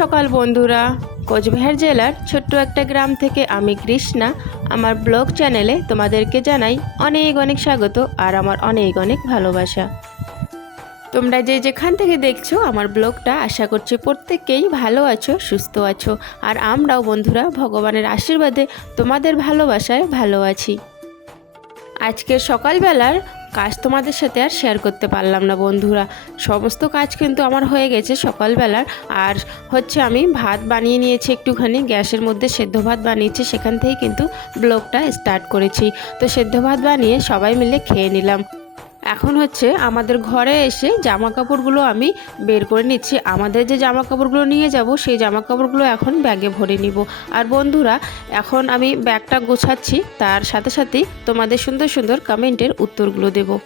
সকাল, বন্ধুরা। কোচবিহার জেলার ছোট্ট একটা গ্রাম থেকে আমি কৃষ্ণা। আমার ব্লগ চ্যানেলে তোমাদেরকে জানাই অনেক অনেক স্বাগত আর আমার অনেক অনেক ভালোবাসা। তোমরা যে যেখান থেকে দেখছ আমার ব্লগটা, আশা করছি প্রত্যেককেই ভালো আছো, সুস্থ আছো। আর আমরাও, বন্ধুরা, ভগবানের আশীর্বাদে তোমাদের ভালোবাসায় ভালো আছি। আজকের সকালবেলার কাজ তোমাদের সাথে আর শেয়ার করতে পারলাম না, বন্ধুরা। সমস্ত কাজ কিন্তু আমার হয়ে গেছে সকালবেলার। আর হচ্ছে আমি ভাত বানিয়ে নিয়েছি একটুখানি, গ্যাসের মধ্যে সেদ্ধ ভাত বানিয়েছি, সেখান থেকে কিন্তু ব্লগটা স্টার্ট করেছি। তো সেদ্ধ ভাত বানিয়ে সবাই মিলে খেয়ে নিলাম। এখন হচ্ছে আমাদের ঘরে এসে জামা কাপড়গুলো আমি বের করে নিচ্ছি। আমাদের যে জামা কাপড়গুলো নিয়ে যাব, সেই জামা কাপড়গুলো এখন ব্যাগে ভরে নিব। আর বন্ধুরা, এখন আমি ব্যাগটা গোছাচ্ছি, তার সাথে সাথেই তোমাদের সুন্দর সুন্দর কমেন্টের উত্তরগুলো দেবো।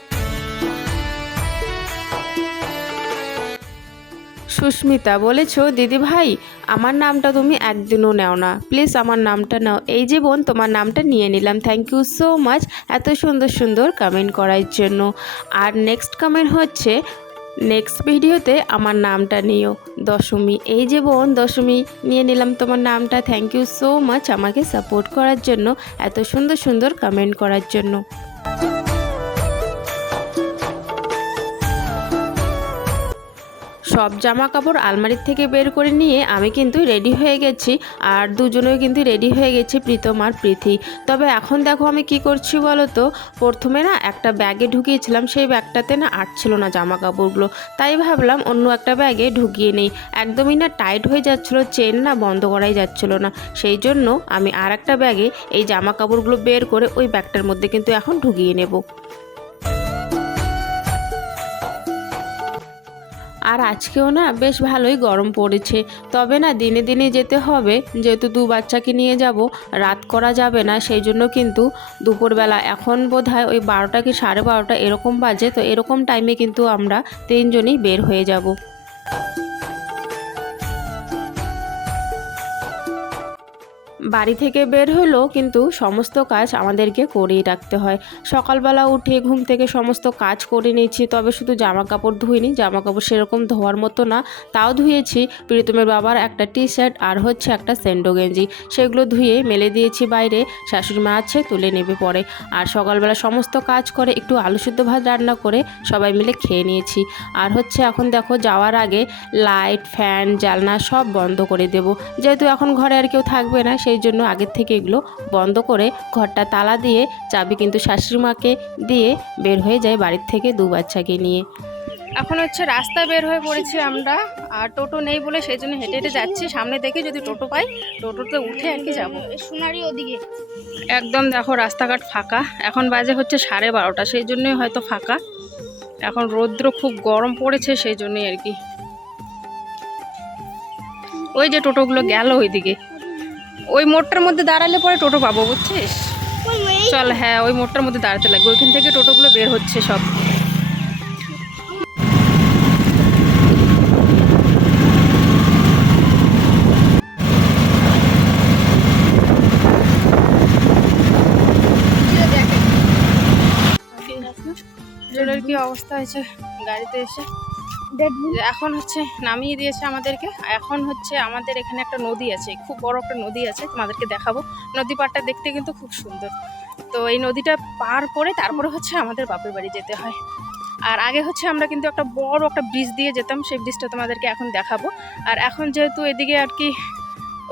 সুস্মিতা বলেছ, দিদি ভাই, আমার নামটা তুমি একদিনও নেও না। প্লিজ আমার নামটা নাও। এই যে বোন, তোমার নামটা নিয়ে নিলাম। থ্যাংক ইউ সো মাচ এত সুন্দর সুন্দর কমেন্ট করার জন্য। আর নেক্সট কমেন্ট হচ্ছে নেক্সট ভিডিওতে আমার নামটা নিও। দশমী। এই যে বোন, দশমী, নিয়ে নিলাম তোমার নামটা। থ্যাংক ইউ সো মাচ আমাকে সাপোর্ট করার জন্য, এত সুন্দর সুন্দর কমেন্ট করার জন্য। সব জামা কাপড় আলমারির থেকে বের করে নিয়ে আমি কিন্তু রেডি হয়ে গেছি আর দুজনেও কিন্তু রেডি হয়ে গেছি প্রীতম আর প্রীতি। তবে এখন দেখো আমি কি করছি বলো তো? প্রথমে না একটা ব্যাগে ঢুকিয়েছিলাম, সেই ব্যাগটাতে না আটছিল না জামা কাপড়গুলো তাই ভাবলাম অন্য একটা ব্যাগে ঢুকিয়ে নেই। একদমই না টাইট হয়ে যাচ্ছিল, চেন না বন্ধ করাই যাচ্ছিল না। সেই জন্য আমি আর একটা ব্যাগে এই জামা কাপড়গুলো বের করে ওই ব্যাগটার মধ্যে কিন্তু এখন ঢুকিয়ে নেব। আর আজকেও না বেশ ভালোই গরম পড়েছে। তবে না দিনে দিনে যেতে হবে, যেহেতু দু বাচ্চাকে নিয়ে যাব, রাত করা যাবে না, সেই জন্য কিন্তু দুপুরবেলা এখন বোধ হয় ওই বারোটা কি সাড়ে বারোটা এরকম বাজে, তো এরকম টাইমে কিন্তু আমরা তিনজনই বের হয়ে যাব। বাড়ি থেকে বের হলেও কিন্তু সমস্ত কাজ আমাদেরকে করেই রাখতে হয়। সকালবেলা উঠে ঘুম থেকে সমস্ত কাজ করে নিয়েছি, তবে শুধু জামা কাপড় ধুইনি। জামা কাপড় সেরকম ধোয়ার মতো না, তাও ধুয়েছি। প্রীতমের বাবার একটা টি শার্ট আর হচ্ছে একটা সেন্ডো গেঞ্জি। সেগুলো ধুয়ে মেলে দিয়েছি বাইরে, শাশুড়ি মা আছে, তুলে নেবে পরে। আর সকালবেলা সমস্ত কাজ করে, একটু আলু সিদ্ধ ভাত রান্না করে সবাই মিলে খেয়ে নিয়েছি। আর হচ্ছে এখন দেখো, যাওয়ার আগে লাইট, ফ্যান, জালনা সব বন্ধ করে দেব। যেহেতু এখন ঘরে আর কেউ থাকবে না, সেই জন্য আগের থেকে এগুলো বন্ধ করে ঘরটা তালা দিয়ে চাবি কিন্তু শাশুড়ি মাকে দিয়ে বের হয়ে যায় বাড়ির থেকে দু বাচ্চাকে নিয়ে। এখন হচ্ছে রাস্তা বের হয়ে পড়েছি আমরা আর টোটো নেই বলে সেই জন্য হেঁটে হেঁটে যাচ্ছি। সামনে দেখে যদি টোটো পাই টোটোতে উঠে আর কি যাব। সোনারি ওদিকে। একদম দেখো রাস্তাঘাট ফাঁকা। এখন বাজে হচ্ছে সাড়ে বারোটা সেই জন্যই হয়তো ফাঁকা। এখন রৌদ্র খুব গরম পড়েছে সেই জন্যই আর কি। ওই যে টোটোগুলো গেল ওইদিকে। ওই মোড়টার মধ্যে দাঁড়ালে পরে টোটো পাবো বুঝছিস? চল হ্যাঁ ওই মোড়টার মধ্যে দাঁড়াতে লাগবে। ওইখান থেকে টোটোগুলো বের হচ্ছে সব। জলের কি অবস্থা হয়েছে? গাড়িতে এসে? এখন হচ্ছে নামিয়ে দিয়েছে আমাদেরকে। এখন হচ্ছে আমাদের এখানে একটা নদী আছে, খুব বড় একটা নদী আছে, তোমাদেরকে দেখাবো। নদী পাড়টা দেখতে কিন্তু খুব সুন্দর। তো এই নদীটা পার করে তারপরে হচ্ছে আমাদের বাপের বাড়ি যেতে হয়। আর আগে হচ্ছে আমরা কিন্তু একটা বড় একটা ব্রিজ দিয়ে যেতাম, সেই ব্রিজটা তোমাদেরকে এখন দেখাবো। আর এখন যেহেতু এদিকে আর কি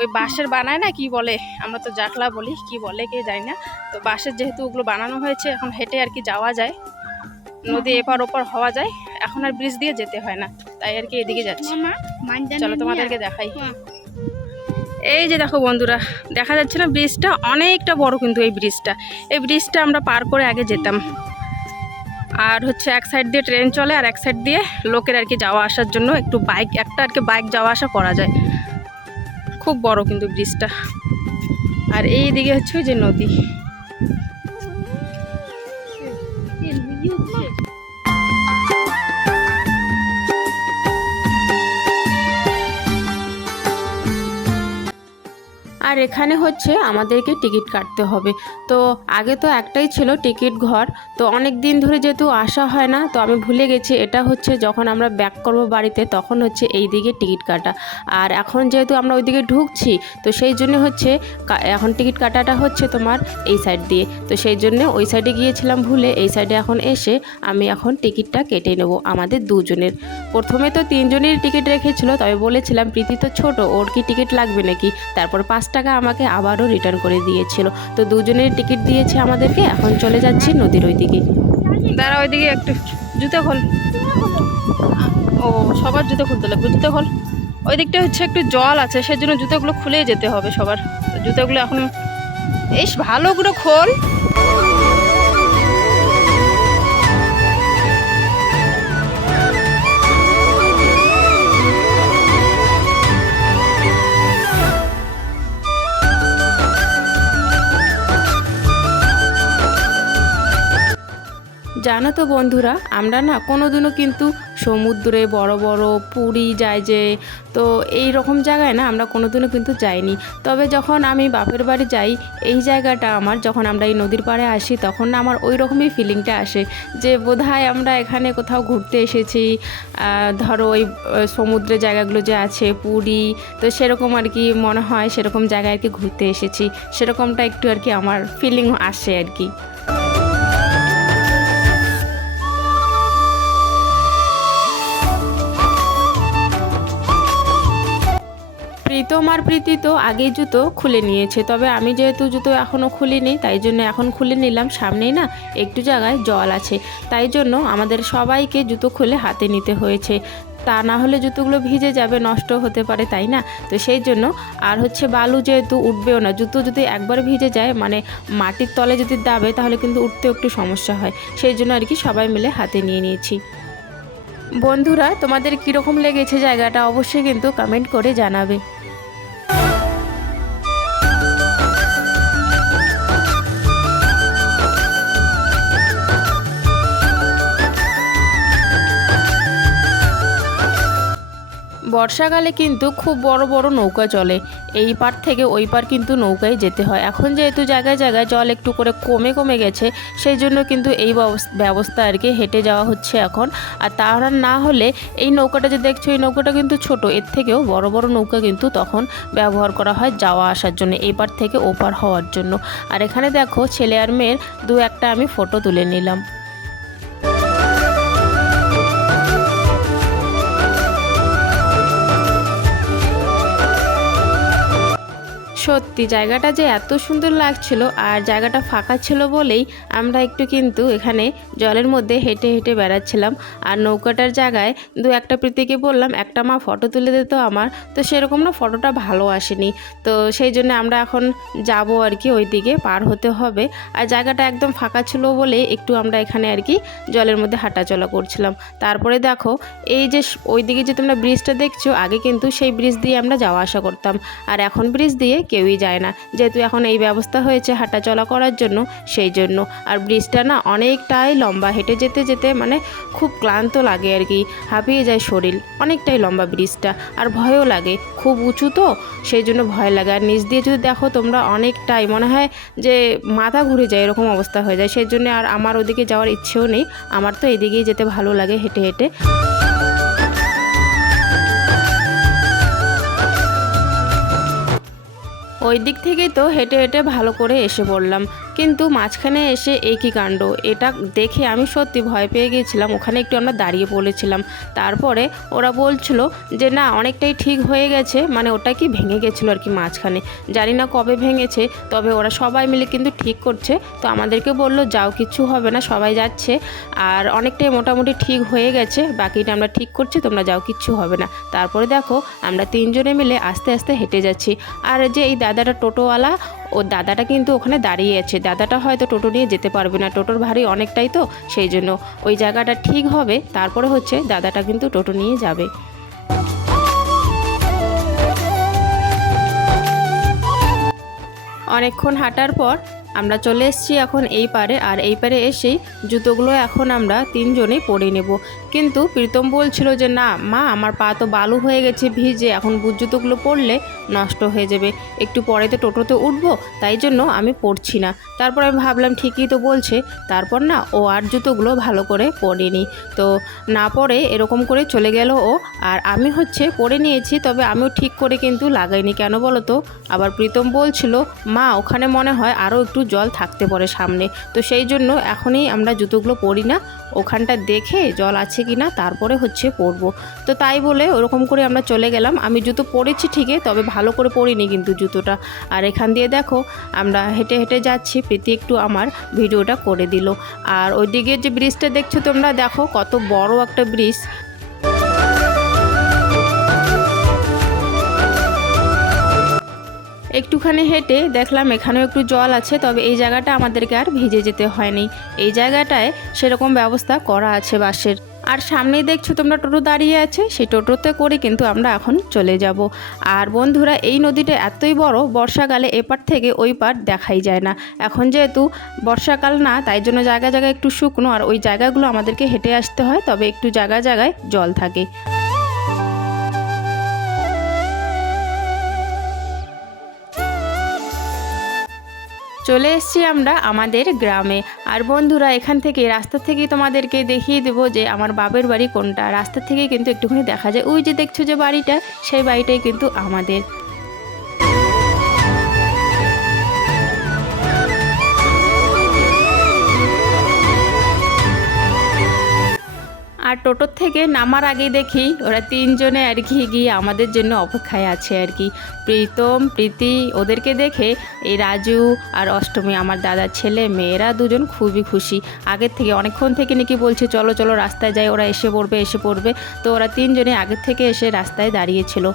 ওই বাঁশের বানায় না, কি বলে, আমরা তো জাকলা বলি, কি বলে কে জানি না। তো বাঁশের যেহেতু ওগুলো বানানো হয়েছে, এখন হেঁটে আর কি যাওয়া যায়। নদী এপার ওপার হওয়া যায়। এখন আর ব্রিজ দিয়ে যেতে হয় না। তাই আর কি এদিকে যাচ্ছি। চলো তোমাদেরকে দেখাই। এই যে দেখো বন্ধুরা দেখা যাচ্ছে না ব্রিজটা অনেকটা বড় কিন্তু এই ব্রিজটা এই ব্রিজটা আমরা পার করে আগে যেতাম। আর হচ্ছে এক সাইড দিয়ে ট্রেন চলে আর এক সাইড দিয়ে লোকের আর কি যাওয়া আসার জন্য একটু বাইক একটা আর কি বাইক যাওয়া আসা করা যায়। খুব বড় কিন্তু ব্রিজটা আর এই দিকে হচ্ছে ওই যে নদী। আর এখানে হচ্ছে আমাদেরকে টিকিট কাটতে হবে। তো আগে তো একটাই ছিল টিকিট ঘর। তো অনেক দিন ধরে যেহেতু আসা হয় না, তো আমি ভুলে গেছি। এটা হচ্ছে যখন আমরা ব্যাক করব বাড়িতে, তখন হচ্ছে এই দিকে টিকিট কাটা। আর এখন যেহেতু আমরা ওইদিকে ঢুকছি, তো সেই জন্য হচ্ছে এখন টিকিট কাটাটা হচ্ছে তোমার এই সাইড দিয়ে। তো সেই জন্য ওই সাইডে গিয়েছিলাম ভুলে, এই সাইডে এখন এসে আমি এখন টিকিটটা কেটে নেব আমাদের দুজনের। প্রথমে তো তিনজনের টিকিট রেখেছিল, তবে বলেছিলাম, প্রীতি তো ছোট, ওর কি টিকিট লাগবে নাকি? তারপর পাঁচ টাকা আমাকে আবারও রিটার্ন করে দিয়েছিল। তো দুজনের টিকিট দিয়েছে আমাদেরকে, এখন চলে যাচ্ছি নদীর ওই দিকে দাঁড়া ওইদিকে একটু জুতো খোল। ও, সবার জুতো খুলতে লাগবে, জুতো খোল। ওই দিকটা হচ্ছে একটু জল আছে, সেজন্য জুতোগুলো খুলে যেতে হবে সবার। জুতোগুলো এখন বেশ ভালোগুলো খোল। জানো তো বন্ধুরা, আমরা না কোনো দিনও কিন্তু সমুদ্রে বড় বড় পুরী যায় যে, তো এই রকম জায়গায় না আমরা কোনো দিনও কিন্তু যাইনি। তবে যখন আমি বাপের বাড়ি যাই, এই জায়গাটা আমার, যখন আমরা এই নদীর পাড়ে আসি, তখন না আমার ওই রকমই ফিলিংটা আসে যে, বোধহয় আমরা এখানে কোথাও ঘুরতে এসেছি। ধরো ওই সমুদ্রের জায়গাগুলো যে আছে, পুরী, তো সেরকম আর কি মনে হয়, সেরকম জায়গায় আর কি ঘুরতে এসেছি। সেরকমটা একটু আর কি আমার ফিলিং আসে আর কি। প্রীতম আর প্রীতি তো আগেই জুতো খুলে নিয়েছে, তবে আমি যেহেতু জুতো এখনও খুলিনি, তাই জন্য এখন খুলে নিলাম, সামনেই না একটু জায়গায় জল আছে, তাই জন্য আমাদের সবাইকে জুতো খুলে হাতে নিতে হয়েছে। তা না হলে জুতোগুলো ভিজে যাবে, নষ্ট হতে পারে, তাই না? তো সেই জন্য আর হচ্ছে বালু যেহেতু উঠবেও না, জুতো যদি একবার ভিজে যায় মানে মাটির তলে যদি দাবে, তাহলে কিন্তু উঠতেও একটু সমস্যা হয়, সেই জন্য আর কি সবাই মিলে হাতে নিয়ে নিয়েছি। বন্ধুরা, তোমাদের কীরকম লেগেছে জায়গাটা অবশ্যই কিন্তু কমেন্ট করে জানাবে। বর্ষাকালে কিন্তু খুব বড় বড় নৌকা চলে। এই পার থেকে ওই পার কিন্তু নৌকায় যেতে হয়। এখন যেহেতু জায়গায় জায়গায় জল একটু করে কমে কমে গেছে, সেই জন্য কিন্তু এই ব্যবস- ব্যবস্থা আর কি হেঁটে যাওয়া হচ্ছে এখন। আর তারা না হলে এই নৌকাটা যে দেখছ, এই নৌকাটা কিন্তু ছোট। এর থেকেও বড় বড় নৌকা কিন্তু তখন ব্যবহার করা হয় যাওয়া আসার জন্য, এই পার থেকে ওপার হওয়ার জন্য। আর এখানে দেখো ছেলে আর মেয়ের দু একটা আমি ফটো তুলে নিলাম। সত্যি, জায়গাটা যে এত সুন্দর লাগছিল আর জায়গাটা ফাঁকা ছিল বলেই আমরা একটু কিন্তু এখানে জলের মধ্যে হেঁটে হেঁটে বেড়াচ্ছিলাম। আর নৌকাটার জায়গায় দু একটা প্রীতিকে বললাম, একটা মা ফটো তুলে দিত আমার। তো সেরকম না, ফটোটা ভালো আসেনি। তো সেই জন্য আমরা এখন যাব আর কি ওই দিকে পার হতে হবে। আর জায়গাটা একদম ফাঁকা ছিল বলে একটু আমরা এখানে আর কি জলের মধ্যে হাঁটাচলা করছিলাম। তারপরে দেখো, এই যে ওই দিকে যে তোমরা ব্রিজটা দেখছ, আগে কিন্তু সেই ব্রিজ দিয়ে আমরা যাওয়া আসা করতাম। আর এখন ব্রিজ দিয়ে কেউই যায় না। যেহেতু এখন এই ব্যবস্থা হয়েছে হাঁটা চলা করার জন্য, সেই জন্য। আর ব্রিজটা না অনেকটাই লম্বা, হেঁটে যেতে যেতে মানে খুব ক্লান্ত লাগে আর কি। হাঁপিয়ে যায় শরীর, অনেকটাই লম্বা ব্রিজটা। আর ভয়ও লাগে, খুব উঁচু তো, সেই জন্য ভয় লাগে। আর নিচ দিয়ে যদি দেখো তোমরা অনেকটাই, মনে হয় যে মাথা ঘুরে যায় এরকম অবস্থা হয়ে যায়। সেই জন্য আর আমার ওদিকে যাওয়ার ইচ্ছেও নেই। আমার তো এদিকেই যেতে ভালো লাগে হেঁটে হেঁটে। ওই দিক থেকেই তো হেঁটে হেঁটে ভালো করে এসে পড়লাম। কিন্তু মাঝখানে এসে একই কাণ্ড। এটা দেখে আমি সত্যি ভয় পেয়ে গিয়েছিলাম। ওখানে একটু আমরা দাঁড়িয়ে পড়েছিলাম। তারপরে ওরা বলছিল যে, না, অনেকটাই ঠিক হয়ে গেছে। মানে ওটা কি ভেঙে গেছিল আর কি মাঝখানে। জানি না কবে ভেঙেছে, তবে ওরা সবাই মিলে কিন্তু ঠিক করছে। তো আমাদেরকে বলল, যাও কিচ্ছু হবে না, সবাই যাচ্ছে। আর অনেকটাই মোটামুটি ঠিক হয়ে গেছে। বাকিটা আমরা ঠিক করছি, তোমরা যাও কিচ্ছু হবে না। তারপরে দেখো, আমরা তিনজনে মিলে আস্তে আস্তে হেঁটে যাচ্ছি। আর যে এই দাদাটা টোটোওয়ালা ও দাদাটা কিন্তু ওখানে দাঁড়িয়ে আছে। দাদাটা হয়তো টোটো নিয়ে যেতে পারবে না। টোটোর ভারী অনেকটাই তো, সেই জন্য ওই জায়গাটা ঠিক হবে। তারপরে হচ্ছে দাদাটা কিন্তু টোটো নিয়ে যাবে। অনেকক্ষণ হাঁটার পর আমরা চলে এসেছি এখন এই পারে, আর এই পারে এসেই জুতোগুলো এখন আমরা তিনজনেই পরে নেব। কিন্তু প্রীতম বলছিল যে, না, মা, আমার পা তো বালু হয়ে গেছে, ভিজে। এখন বুট জুতোগুলো পরলে নষ্ট হয়ে যাবে। একটু পরে তো টোটোতে উঠবো, তাই জন্য আমি পরছি না। তারপর আমি ভাবলাম, ঠিকই তো বলছে। তারপর না, ও আর জুতোগুলো ভালো করে পরেনি। তো না পরে এরকম করে চলে গেল ও, আর আমি হচ্ছে পরে নিয়েছি, তবে আমিও ঠিক করে কিন্তু লাগাইনি। কেন বলো তো? আবার প্রীতম বলছিল, মা, ওখানে মনে হয় আরও একটু জল থাকতে পারে সামনে। তো সেই জন্য এখনই আমরা জুতোগুলো পরি না। ওখানটা দেখে জল আছে কি না তারপরে হচ্ছে পরবো। তো তাই বলে ওরকম করে আমরা চলে গেলাম। আমি জুতো পরেছি ঠিকই, তবে ভালো করে পরিনি কিন্তু জুতোটা। আর এখান দিয়ে দেখো, আমরা হেঁটে হেঁটে যাচ্ছি। প্রীতি একটু আমার ভিডিওটা করে দিল। আর ওইদিকে যে ব্রিজটা দেখছ তোমরা, দেখো কত বড় একটা ব্রিজ। একটুখানি হেঁটে দেখলাম এখানেও একটু জল আছে, তবে এই জায়গাটা আমাদেরকে আর ভিজে যেতে হয়নি। এই জায়গাটায় সেরকম ব্যবস্থা করা আছে বাসের আর সামনেই দেখছ তোমরা টোটো দাঁড়িয়ে আছে, সেই টোটোতে করে কিন্তু আমরা এখন চলে যাব। আর বন্ধুরা, এই নদীটা এতই বড়, বর্ষাকালে এপার থেকে ওই পার দেখাই যায় না। এখন যেহেতু বর্ষাকাল না, তাই জন্য জায়গা জায়গায় একটু শুকনো, আর ওই জায়গাগুলো আমাদেরকে হেঁটে আসতে হয়, তবে একটু জায়গা জায়গায় জল থাকে। চলে এসছি আমরা আমাদের গ্রামে। আর বন্ধুরা, এখান থেকে রাস্তা থেকে তোমাদেরকে দেখিয়ে দেবো যে আমার বাপের বাড়ি কোনটা। রাস্তা থেকে কিন্তু একটুখানি দেখা যায়। ওই যে দেখছ যে বাড়িটা, সেই বাড়িটাই কিন্তু আমাদের। আর টোটোর থেকে নামার আগে দেখি ওরা তিনজনে আর কি গিয়ে আমাদের জন্য অপেক্ষায় আছে আর কি। প্রীতম, প্রীতি ওদেরকে দেখে এই রাজু আর অষ্টমী, আমার দাদার ছেলে, মেয়েরা দুজন খুবই খুশি। আগের থেকে, অনেকক্ষণ থেকে নাকি বলছে, চলো চলো, রাস্তায় যাই, ওরা এসে পড়বে এসে পড়বে। তো ওরা তিনজনে আগের থেকে এসে রাস্তায় দাঁড়িয়েছিল।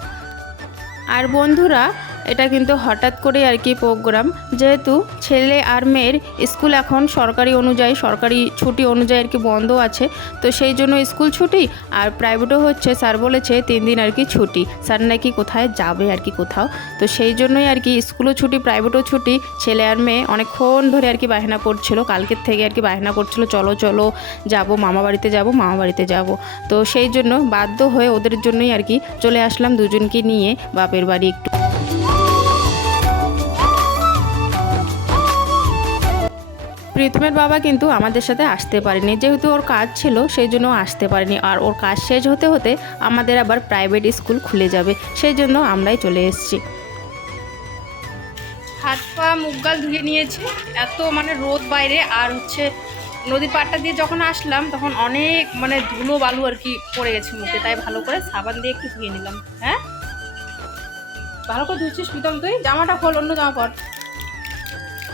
আর বন্ধুরা এটা কিন্তু হঠাৎ করে আর কি প্রোগ্রাম যেহেতু ছেলে আর মেয়ের স্কুল এখন সরকারি অনুযায়ী, সরকারি ছুটি অনুযায়ী আর কি বন্ধ আছে, তো সেই জন্য স্কুল ছুটি আর প্রাইভেটও হচ্ছে স্যার বলেছে তিন দিন আর কি ছুটি। স্যার নাকি কোথায় যাবে আর কি কোথাও? তো সেই জন্যই আর কি স্কুলও ছুটি প্রাইভেটও ছুটি। ছেলে আর মেয়ে অনেকক্ষণ ধরে আর কি বায়না করছিল, কালকের থেকে আর কি বায়না করছিল, চলো চলো, যাব, মামা বাড়িতে যাব, মামা বাড়িতে যাব। তো সেই জন্য বাধ্য হয়ে ওদের জন্যই আর কি চলে আসলাম দুজনকে নিয়ে বাপের বাড়ি একটু। প্রীতমের বাবা কিন্তু আমাদের সাথে আসতে পারেনি। যেহেতু ওর কাজ ছিল সেই জন্য আসতে পারেনি। আর ওর কাজ শেষ হতে হতে আমাদের আবার প্রাইভেট স্কুল খুলে যাবে। সেই জন্য আমরাই চলে এসেছি। হাত পা, মুখ গাল ধুয়ে নিয়েছে। এত মানে রোদ বাইরে আর হচ্ছে নদীর পাড়টা দিয়ে যখন আসলাম, তখন অনেক মানে ধুলো বালু আর কি পড়ে গেছে মুখে। তাই ভালো করে সাবান দিয়ে একটু ধুয়ে নিলাম। হ্যাঁ? ভালো করে ধুচ্ছিস প্রীতম তুই? জামাটা খোল, অন্য জামা পর।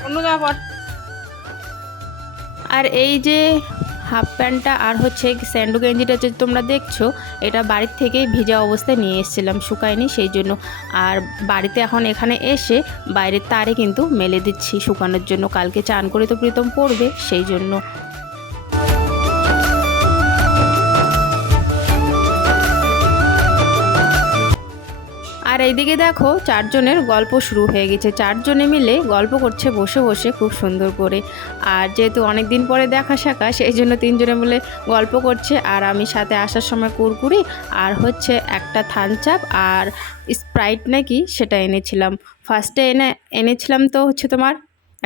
অন্য জামা পর। আর এই যে হাফ প্যান্টটা আর হচ্ছে স্যান্ডো গেঞ্জিটা যে তোমরা দেখছ, এটা বাড়ির থেকেই ভিজা অবস্থায় নিয়ে এসেছিলাম শুকায়নি, সেই জন্য। আর বাড়িতে এখন এখানে এসে বাইরের তারে কিন্তু মেলে দিচ্ছি শুকানোর জন্য। কালকে চান করে তো প্রীতম পড়বে, সেই জন্য এইদিকে দেখো চারজনের গল্প শুরু হয়ে গেছে। চারজনে মিলে গল্প করছে, বসে বসে খুব সুন্দর করে। আর যেহেতু অনেক দিন পরে দেখা শাখা সেই জন্য তিনজনে মিলে গল্প করছে। আর আমি সাথে আসার সময় কুরকুরি আর হচ্ছে একটা থানচাপ আর স্প্রাইট নাকি সেটা এনেছিলাম। ফার্স্টে এনে, এনেছিলাম তো হচ্ছে তোমার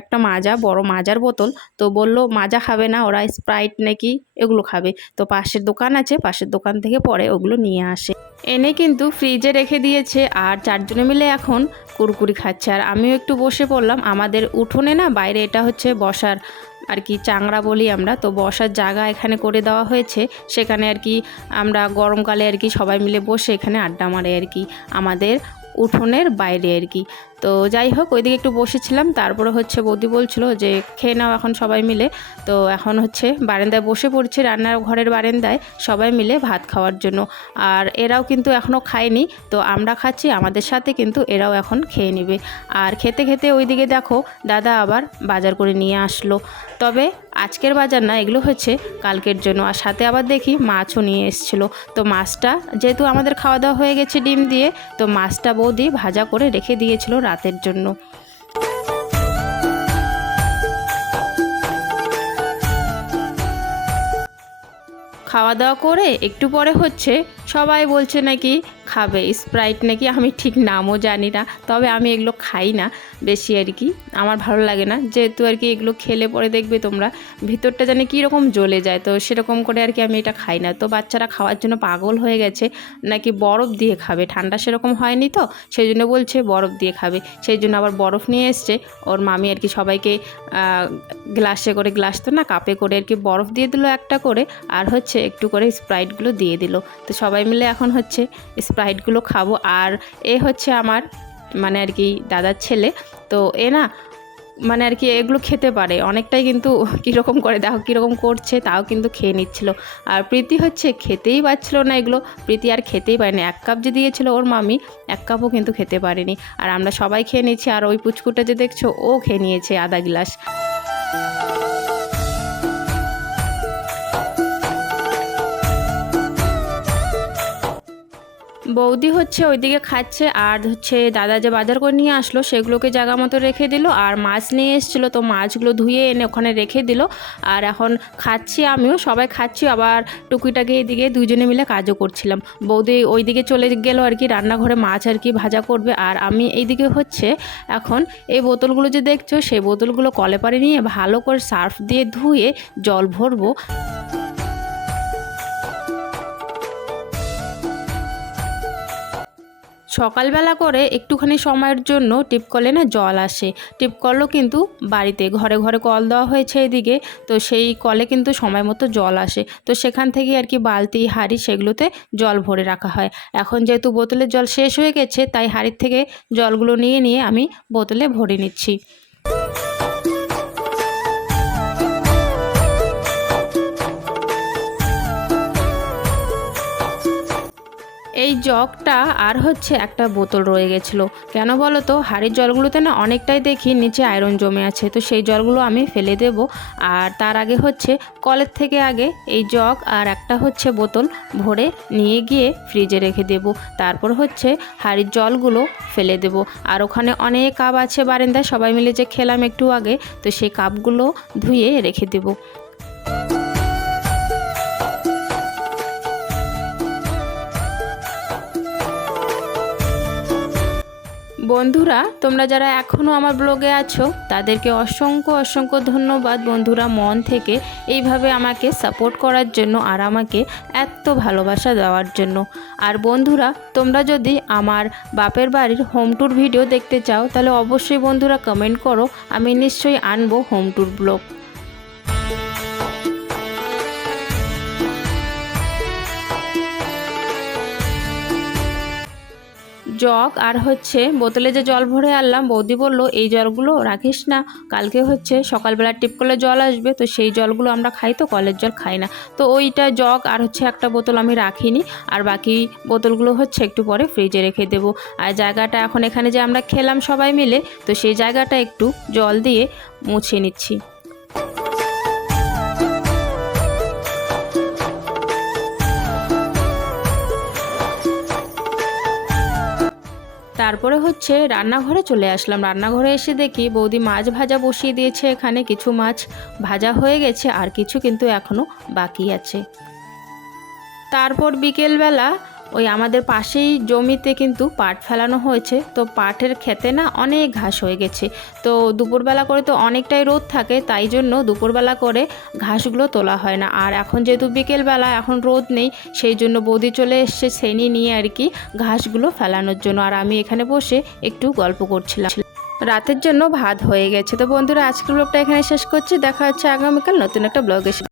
একটা মাজা, বড় মাজার বোতল। তো বলল, মাজা খাবে না, ওরা স্প্রাইট নাকি এগুলো খাবে। তো পাশের দোকান আছে, পাশের দোকান থেকে পরে ওগুলো নিয়ে আসে। এনে কিন্তু ফ্রিজে রেখে দিয়েছে, আর চারজনে মিলে এখন কুরকুরি খাচ্ছে। আর আমিও একটু বসে পড়লাম। আমাদের উঠোনে না, বাইরে এটা হচ্ছে বসার আর কি চাংড়া বলি আমরা। তো বসার জায়গা এখানে করে দেওয়া হয়েছে। সেখানে আর কি আমরা গরমকালে আর কি সবাই মিলে বসে এখানে আড্ডা মারে আর কি। আমাদের উঠোনের বাইরে আর কি। তো যাই হোক, ওইদিকে একটু বসেছিলাম। তারপরে হচ্ছে বৌদি বলছিল যে, খেয়ে নাও এখন সবাই মিলে। তো এখন হচ্ছে বারান্দায় বসে পড়ছে রান্নার ঘরের বারান্দায় সবাই মিলে ভাত খাওয়ার জন্য। আর এরাও কিন্তু এখনও খায়নি। তো আমরা খাচ্ছি, আমাদের সাথে কিন্তু এরাও এখন খেয়ে নেবে। আর খেতে খেতে ওইদিকে দেখো, দাদা আবার বাজার করে নিয়ে আসলো। তবে আজকের বাজার না, এগুলো হচ্ছে কালকের জন্য। আর সাথে আবার দেখি মাছও নিয়ে এসেছিল। তো মাছটা যেহেতু আমাদের খাওয়া দাওয়া হয়ে গেছে ডিম দিয়ে, তো মাছটা বৌদি ভাজা করে রেখে দিয়েছিল রাতের জন্য। খাওয়া দাওয়া করে একটু পরে হচ্ছে সবাই বলছে নাকি খাবে স্প্রাইট নাকি? আমি ঠিক নামও জানি না, তবে আমি এগুলো খাই না বেশি আর কি। আমার ভালো লাগে না, যেহেতু আর কি এগুলো খেলে পরে দেখবে তোমরা, ভিতরটা জানি কীরকম জ্বলে যায়, তো সেরকম করে আর কি আমি এটা খাই না। তো বাচ্চারা খাওয়ার জন্য পাগল হয়ে গেছে, নাকি বরফ দিয়ে খাবে? ঠান্ডা সেরকম হয়নি তো সেই জন্য বলছে বরফ দিয়ে খাবে। সেই জন্য আবার বরফ নিয়ে এসছে, ওর মামি আর কি সবাইকে গ্লাসে করে গ্লাস তো না, কাপে করে আর কি বরফ দিয়ে দিল একটা করে, আর হচ্ছে একটু করে স্প্রাইটগুলো দিয়ে দিল। তো সবাই মিলে এখন হচ্ছে স্প্রাইটগুলো খাব। আর এ হচ্ছে আমার মানে আর কি দাদার ছেলে। তো এ না মানে আর কি এগুলো খেতে পারে। অনেকটাই কিন্তু কীরকম করে, দেখো কীরকম করছে, তাও কিন্তু খেয়ে নিচ্ছিল। আর প্রীতি হচ্ছে খেতেই পারছিল না এগুলো। প্রীতি আর খেতেই পারেনি। এক কাপ যে দিয়েছিল ওর মামি, এক কাপও কিন্তু খেতে পারেনি। আর আমরা সবাই খেয়ে নিচ্ছি আর ওই পুচকুটা যে দেখছ, ও খেয়ে নিয়েছে আধা গ্লাস। বৌদি হচ্ছে ওইদিকে খাচ্ছে, আর হচ্ছে দাদা যে বাজার করে নিয়ে আসলো সেগুলোকে জায়গা মতো রেখে দিল, আর মাছ নিয়ে এসেছিল, তো মাছগুলো ধুয়ে এনে ওখানে রেখে দিল। আর এখন খাচ্ছি আমিও, সবাই খাচ্ছি, আবার টুকিটাকে এদিকে দুজনে মিলে কাজও করছিলাম। বৌদি ওইদিকে চলে গেল আর কি, রান্নাঘরে মাছ আর কি ভাজা করবে, আর আমি এইদিকে হচ্ছে এখন এই বোতলগুলো যে দেখছ, সেই বোতলগুলো কলে পারে নিয়ে ভালো করে সার্ফ দিয়ে ধুয়ে জল ভরবো। সকালবেলা করে একটুখানি সময়ের জন্য টিপকলে না জল আসে। টিপকলও কিন্তু বাড়িতে ঘরে ঘরে কল দেওয়া হয়েছে এদিকে, তো সেই কলে কিন্তু সময় মতো জল আসে। তো সেখান থেকে আর কি বালতি, হাঁড়ি সেগুলোতে জল ভরে রাখা হয়। এখন যেহেতু বোতলের জল শেষ হয়ে গেছে, তাই হাঁড়ির থেকে জলগুলো নিয়ে নিয়ে আমি বোতলে ভরে নিচ্ছি। এই জগটা আর হচ্ছে একটা বোতল রয়ে গেছিল। কেন বলো তো? হাড়ির জলগুলোতে না অনেকটাই দেখি নিচে আয়রন জমে আছে, তো সেই জলগুলো আমি ফেলে দেব। আর তার আগে হচ্ছে কলের থেকে আগে এই জগ আর একটা হচ্ছে বোতল ভরে নিয়ে গিয়ে ফ্রিজে রেখে দেব। তারপর হচ্ছে হাড়ির জলগুলো ফেলে দেব। আর ওখানে অনেক কাপ আছে বারান্দায়, সবাই মিলে যে খেলাম একটু আগে, তো সেই কাপগুলো ধুয়ে রেখে দেবো। বন্ধুরা, তোমরা যারা এখনও আমার ব্লগে আছো, তাদেরকে অসংখ্য অসংখ্য ধন্যবাদ। বন্ধুরা, মন থেকে এইভাবে আমাকে সাপোর্ট করার জন্য আর আমাকে এত ভালোবাসা দেওয়ার জন্য। আর বন্ধুরা, তোমরা যদি আমার বাপের বাড়ির হোম ট্যুর ভিডিও দেখতে চাও, তাহলে অবশ্যই বন্ধুরা কমেন্ট করো, আমি নিশ্চয়ই আনব হোম ট্যুর ব্লগ জগ আর হচ্ছে বোতলে যে জল ভরে আনলাম, বৌদি বলল, এই জলগুলো রাখিস না, কালকে হচ্ছে সকালবেলা টিপ করলে জল আসবে, তো সেই জলগুলো আমরা খাই, তো কলের জল খাই না। তো ওইটা জগ আর হচ্ছে একটা বোতল আমি রাখিনি, আর বাকি বোতলগুলো হচ্ছে একটু পরে ফ্রিজে রেখে দেব। আর জায়গাটা এখন এখানে যে আমরা খেলাম সবাই মিলে, তো সেই জায়গাটা একটু জল দিয়ে মুছে নিচ্ছি। তারপরে হচ্ছে রান্নাঘরে চলে আসলাম। রান্নাঘরে এসে দেখি বৌদি মাছ ভাজা বসিয়ে দিয়েছে, এখানে কিছু মাছ ভাজা হয়ে গেছে আর কিছু কিন্তু এখনও বাকি আছে। তারপর বিকেলবেলা ওই আমাদের পাশেই জমিতে কিন্তু পাট ফেলানো হয়েছে। তো পাটের খেতে না অনেক ঘাস হয়ে গেছে। তো দুপুরবেলা করে তো অনেকটাই রোদ থাকে, তাই জন্য দুপুরবেলা করে ঘাসগুলো তোলা হয় না। আর এখন যেহেতু বিকেলবেলা, এখন রোদ নেই, সেই জন্য বৌদি চলে এসছে সেনি নিয়ে আর কি ঘাসগুলো ফেলানোর জন্য। আর আমি এখানে বসে একটু গল্প করছিলাম। রাতের জন্য ভাত হয়ে গেছে। তো বন্ধুরা, আজকের ব্লগটা এখানে শেষ করছি। দেখা হচ্ছে আগামীকাল নতুন একটা ব্লগ। এসে